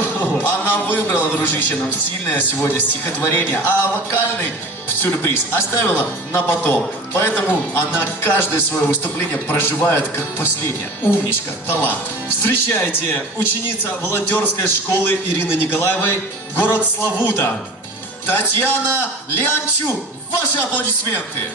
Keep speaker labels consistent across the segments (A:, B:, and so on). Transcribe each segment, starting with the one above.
A: Она выбрала, дружище, нам сильное сегодня стихотворение, а вокальный сюрприз оставила на потом. Поэтому она каждое свое выступление проживает как последнее. Умничка, талант.
B: Встречайте, ученица волонтерской школы Ирины Николаевой, город Славута.
A: Татьяна Леончук, ваши аплодисменты.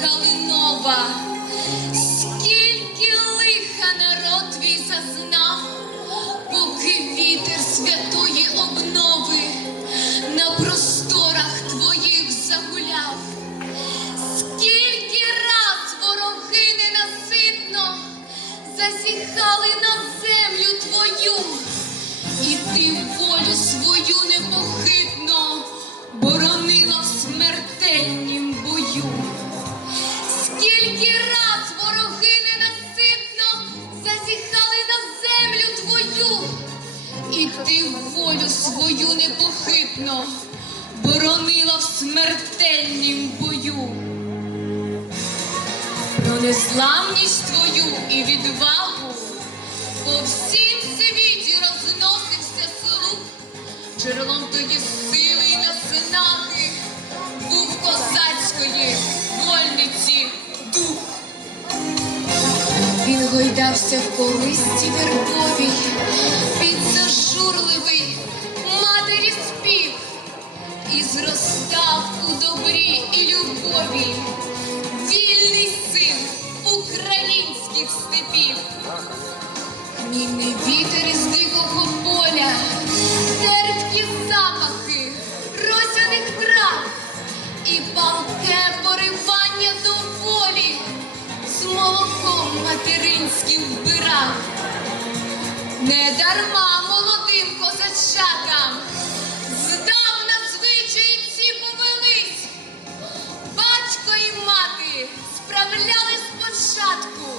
C: Calinova. Непохитно боронила в смертельнім бою. Про незламність твою і відвагу по всім світі розносився слух, джерелом тої сили і наснаги був козацької вольниці дух. Він гойдався в колисті вербовій, під зажурливий спів, і зростав у добрі і любові, вільний син українських степів. Хмільний вітер із дикого поля, терпкі запахи росяних трав. І палке поривання до волі. З молоком материнським вбирав. Не дарма молодим козачатам здавна звичаї ці повелись. Батько і мати справляли спочатку.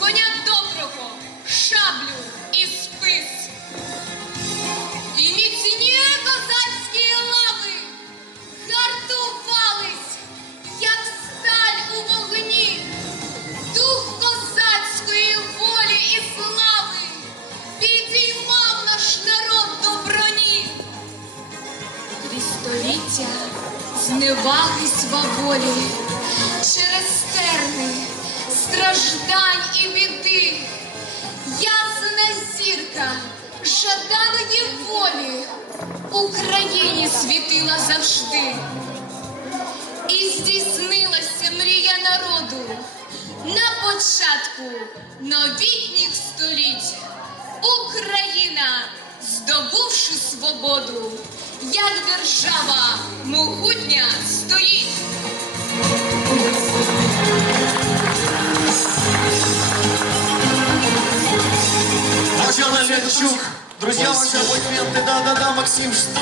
C: Коня доброго, шаблю зневаги сваволі, через терни, страждань і біди, ясна зірка жаданої волі Україні світила завжди. І здійснилася мрія народу на початку новітніх століть. Україна, здобувши свободу, як держава могутня стоїть.
A: Друзья, аплодисменты. Да-да-да, Максим, что